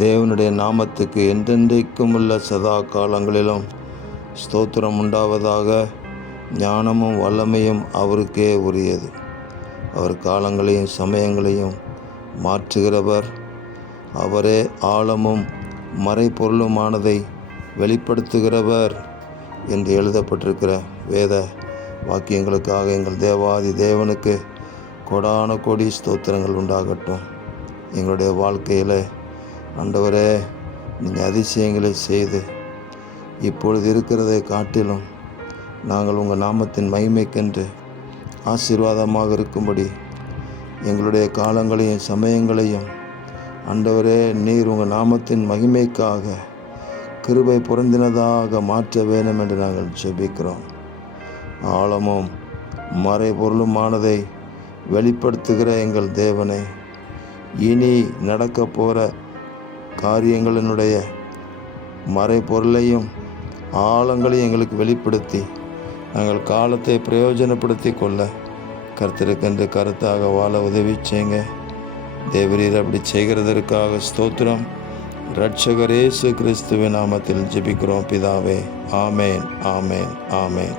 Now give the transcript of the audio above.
தேவனுடைய நாமத்துக்கு என்றென்றைக்கும் உள்ள சதா காலங்களிலும் ஸ்தோத்திரம் உண்டாவதாக. ஞானமும் வல்லமையும் அவருக்கே உரியது. அவர் காலங்களையும் சமயங்களையும் மாற்றுகிறவர். அவரே ஆழமும் மறைபொருளுமானதை வெளிப்படுத்துகிறவர் என்று எழுதப்பட்டிருக்கிற வேத வாக்கியங்களுக்காக எங்கள் தேவாதி தேவனுக்கு கொடான கொடி ஸ்தோத்திரங்கள் உண்டாகட்டும். எங்களுடைய வாழ்க்கையில் ஆண்டவரே, நீங்கள் அதிசயங்களை செய்து இப்பொழுது இருக்கிறதை காட்டிலும் நாங்கள் உங்கள் நாமத்தின் மகிமைக்கென்று ஆசீர்வாதமாக இருக்கும்படி எங்களுடைய காலங்களையும் சமயங்களையும் ஆண்டவரே, நீர் உங்கள் நாமத்தின் மகிமைக்காக கிருபை பொருந்தினதாக மாற்ற வேண்டும் என்று நாங்கள் ஜெபிக்கிறோம். ஆழமும் மறைபொருளுமானதை வெளிப்படுத்துகிற எங்கள் தேவனை, இனி நடக்க போகிற காரியங்களினுடைய மறைபொருளையும் ஆழங்களையும் எங்களுக்கு வெளிப்படுத்தி நாங்கள் காலத்தை பிரயோஜனப்படுத்தி கொள்ள கர்த்தருக்கென்று கருத்தாக வாழ உதவி செய்யுங்க. தேவரீர் அப்படி செய்கிறதற்காக ஸ்தோத்திரம். இரட்சகர் இயேசு கிறிஸ்துவின் நாமத்தில் ஜெபிக்கிறோம் பிதாவே. ஆமேன், ஆமேன், ஆமேன்.